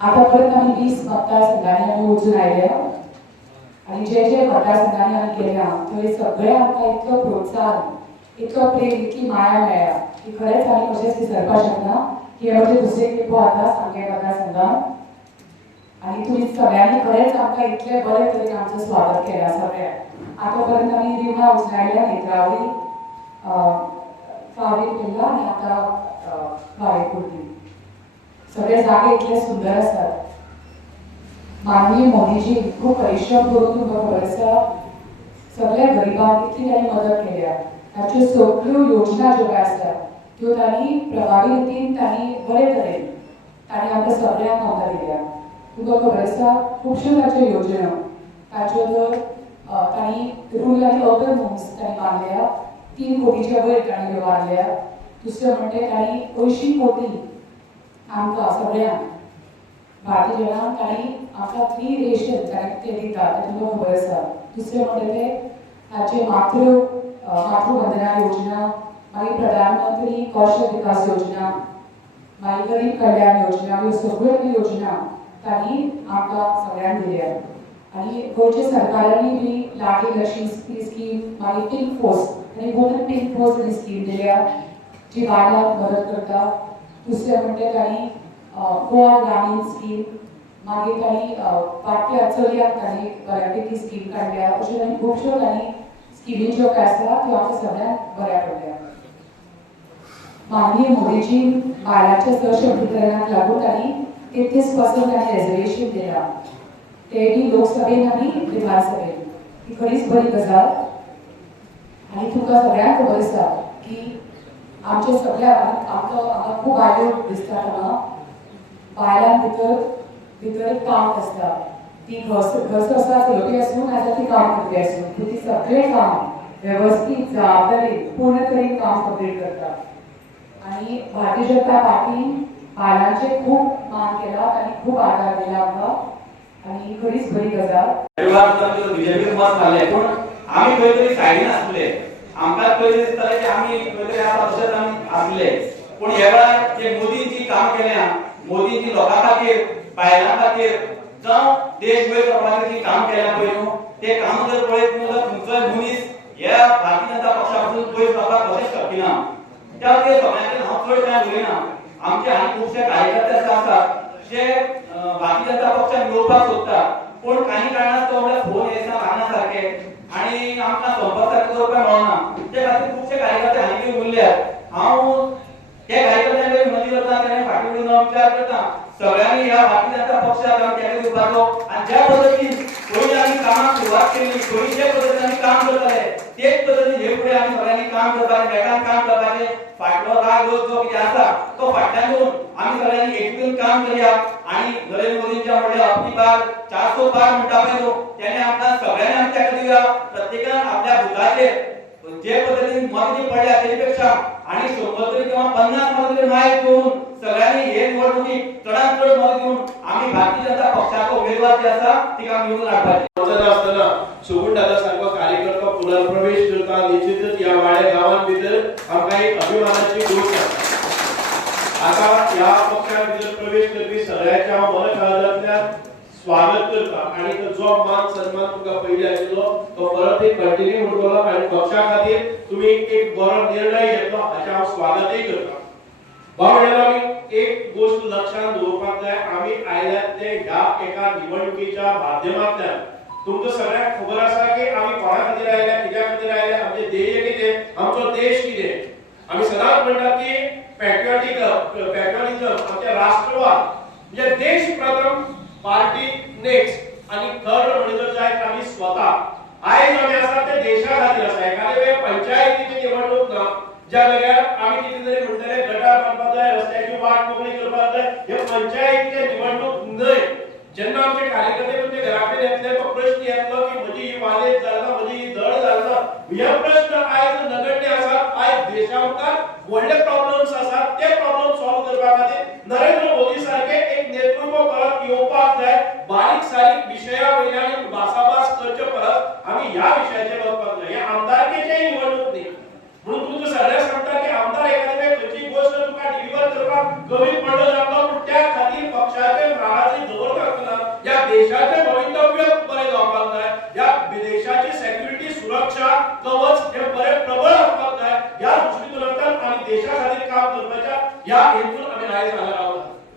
आतापर्यंत आम्ही 20 मतदारसंघांनी आम्ही वचून आयल्या आणि जे मतदारसंघांनी आम्ही गेल्या थंय सगळे आमकां इतलो प्रोत्साहन इतलो प्रेम इतली माया मेळ्ळ्या की खरेंच आमी कशेंच विसरपाक शकना की हे म्हणजे दुसरे खेपो आतां सामके मतदारसंघात आणि तुमी सगळ्यांनी खरेंच आमकां इतले बरे तरेन आमचें स्वागत केलां सगळ्यांक आतापर्यंत आमी रिवणा उजनायल्या नेत्रावळी फावरी केला आनी आतां बाळेकुर्डी सगळे जागे इतले सुंदर आसात. माननीय मोदीजी खूब परिश्रम करून तुमकां खबर आसा सगळ्या गरिबांक इतली तांणी मदत केल्या. ताच्यो सगळ्यो योजना ज्यो काय आसात त्यो तांणी प्रभावी रितीन तांणी बरे तरेन तांणी आमकां सगळ्यांक आमकां दिल्या. तुमकां खबर आसा खुबश्यो ताच्यो योजना ताच्यो तर तांणी रूरल आनी अर्बन होम्स तांणी बांदल्या 3 कोटीच्या वयर तांणी ह्यो बांदल्या. दुसरें म्हणजे तांणी 80 कोटी आमकां सगळ्यांक भारतीय जनांक तांणी आमकां फ्री रेशन तांणी ते दिता तें तुमकां खबर आसा. दुसरें म्हणजे ते ताचे मातृवंदना योजना मागीर प्रधानमंत्री कौशल विकास योजना मागीर गरीब कल्याण योजना ह्यो सगळ्यो योजना तांणी आमकां सगळ्यांक दिल्या. आनी गोंयच्या सरकारांनी बी लाडली लक्ष्मी स्कीम मागीर पिंक पोस्ट आनी वुमन पिंक पोस्ट ही स्कीम दिल्या जी बायलांक मदत करता. दुसरें म्हणजे तांणी गोवा ग्रामीण स्कीम मागीर तांणी पाट्या चलयांक तांणी बऱ्यापैकी स्कीम काडल्या. अश्यो तांणी खुबश्यो तांणी स्किमी ज्यो काय आसा त्यो आमकां सगळ्यांक बऱ्या पडल्या. माननीय मोदीजी बायलांच्या सशक्तीकरणाक लागून तांणी 33% तांणी रिजर्वेशन दिलां तेय लोकसभेन आनी विधानसभेन. ही खरीच बरी गजाल. आनी तुमकां सगळ्यांक खबर आसा की आमचे सगळ्या आमकां खूब आयल्यो दिसता हांगा बायलां भितर एक काम आसता ती घरसोसा चलोवपी आसूं नाजाल्यार ती काम करपी आसूं पूण ती सगळें काम वेवस्थीत जबाबदारीन पूर्ण तरेन काम कंप्लीट करता. आनी भारतीय जनता पार्टीन बायलांचे खूब मान केला आनी खूब आदार दिला आमकां आनी खरीच बरी गजाल. बीजेपी मत घाले पूण आमी खंय तरी सायडीन आसले. आमकां पयलीं दिसतालें की आमी खंय तरी आतां तशेंच आमी आसले पूण ह्या वेळार जे मोदींची काम केल्या मोदींची लोकां खातीर बायलां खातीर जावं देश वयर सरकारान जी काम केल्या पळय न्हू ते काम जर पळयत न्हू जाल्यार खंयचोय मनीस ह्या भारतीय जनता पक्षा पासून पयस रावपाक कशेंच शक्य ना. त्या खातीर सगळ्यांक हांव चड कांय उलयना. आमचे हांगा खुबशे कार्यकर्ते आसात जे भारतीय जनता पक्षान येवपाक सोदतात पूण काही कारणास्तव म्हळ्यार फोन येयना लागना सारके आनी आमकां संपर्क सारको करपाक मेळना. त्या खातीर खुबशे कार्यकर्ते हांगा उरल्यात. हांव त्या कार्यकर्त्यांक विनंती करता ताणें फाटीं उडून विचार करता सगळ्यांनी ह्या भारतीय जनता पक्षाक आमी तेका दिवपाचो आनी ज्या पद्दतीन पयलीं आमी कामाक सुरवात केली पयलीं जे पद्दतीन आमी काम करताले तेच पद्दतीन हे फुडें आमी सगळ्यांनी काम करपाचें मेळान काम करपाचें. फाटलो राग रोज जो कितें आसा तो फाटल्यान घेवन आमी सगळ्यांनी एकूच काम करया. आनी नरेंद्र मोदींच्या म्हणले अपनी बार 400 पार म्हणटा पळय न्हू तेणे आमकां सगळ्यांनी आमी तेका दिवया. प्रत्येकान आपल्या बुथाचेर जे पद्दतीन मत जी पडल्या तेचे पेक्षा आनी 100 तरी किंवा 50 मत तरी मायक घेवन सगळ्यांनी हे निवडणुकीक चडांत चड मत दिवन आमी भारतीय जनता पक्षाचो उमेदवार जे आसा तिका निवडून हाडपाचें. आसतना सुगुण दादा सारको कार्यकर्तो पुनर्प्रवेश करता निश्चितच या वाड्या गांवां भितर आमकां एक अभिमानाची गोष्ट आसा. आता ह्या पक्षान भितर प्रवेश करपी सगळ्यांच्या मन काळजांतल्यान स्वागत करता आनी जो मान सन्मान तुमकां पयलीं आशिल्लो तो परत एक कंटिन्यू उरतलो आनी पक्षा खातीर तुमी एक बरो निर्णय घेतलो हाचें हांव स्वागतय करता. भावंडांनो एक गोष्ट लक्षांत दवरपाक जाय आमी आयल्यात ते ह्या एका निवडणुकीच्या माध्यमांतल्यान तुमकां सगळ्यांक खबर आसा की आमी कोणा खातीर आयल्या कित्या खातीर आयल्या आमचें ध्येय कितें आमचो देश कितें. आमी सदांच म्हणटात की पॅट्रियटिझम आमचें राष्ट्रवाद म्हणजे देश प्रथम पार्टी नेक्स्ट आणि थर्ड म्हणजे जर जायत आम्ही स्वतः आयज आम्ही आसा ते देशा खातीर आसा. एखादे वेळ पंचायतीची निवडणूक ना ज्या जाग्यार आमी कितें तरी म्हणटले गटार बांदपाक जाय रस्त्याची वाट मोकळी करपाक जाय हे पंचायतीचे निवडणूक न्हय. जेन्ना आमचे कार्यकर्ते तुमचे घराकडेन येतले तो प्रश्न येतलो की म्हजी ही वालेज जालना म्हजी ही दळ जालना हे प्रश्न आयज नगण्य आसात. आयज देशा मुखार व्हडले प्रॉब्लेम्स आसात ते प्रॉब्लेम सॉल्व करपा खातीर नरेंद्र मोदी सारखे एक नेतृत्व परत येवपाक जाय. बारीक सारीक विशया वयल्यान भासाभास करचे परत आमी ह्या विशयाचेर वचपाक जाय. हे आमदारकेचे निवडणूक न्ही म्हणून तुमकां सगळ्यांक सांगता की आमदार एखादे वेळ खंयची गोष्ट तुका डिलिव्हर करपाक कमी पडलो जातलो पूण त्या खातीर पक्षाचे राहाचे खाली दवरता आसतना या देशाचे भवितव्य बरें जावपाक जाय, या देशाची सेक्युरिटी सुरक्षा कवच हे बरें प्रबळ आसपाक जाय. ह्या दृष्टिकोनांतल्यान आमी देशा खातीर काम करपाच्या ह्या हेतून आमी आयज हांगा